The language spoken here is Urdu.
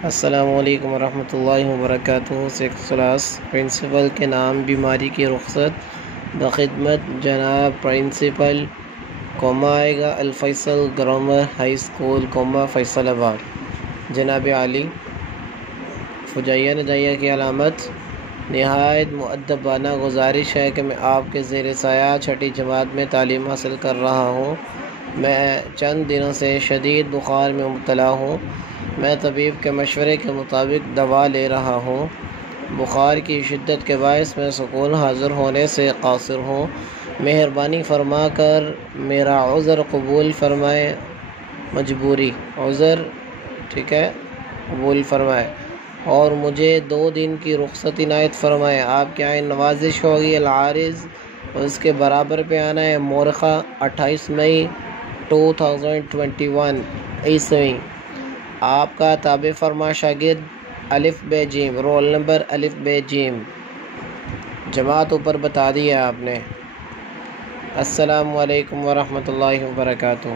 السلام علیکم ورحمۃ اللہ وبرکاتہ۔ سکس کلاس پرنسپل کے نام بیماری کی رخصت بخدمت جناب پرنسپل آئے گا Alfaisal grammar high school Faisalabad. جناب عالی، فجائیہ ندائیہ کی علامت نہایت مؤدبانہ گزارش ہے کہ میں آپ کے زیر سایہ چھٹی جماعت میں تعلیم حاصل کر رہا ہوں۔ میں چند دنوں سے شدید بخار میں مبتلا ہوں۔ میں طبیب کے مشورے کے مطابق دوا لے رہا ہوں۔ بخار کی شدت کے باعث میں سکول حاضر ہونے سے قاصر ہوں۔ مہربانی فرما کر میرا عذر قبول فرمائیں۔ مجبوری عذر ٹھیک ہے قبول فرمائیں اور مجھے 2 دن کی رخصت عنایت فرمائیں۔ آپ کے یہاں نوازش ہوگی العارض اور اس کے برابر پہ آنا ہے۔ مورخہ 28 مئی 2021 عیسوی۔ آپ کا تابع فرما شاگرد الف ب ج، رول نمبر الف ب ج، جماعت اوپر بتا دی ہے آپ نے۔ السلام علیکم ورحمۃ اللہ وبرکاتہ۔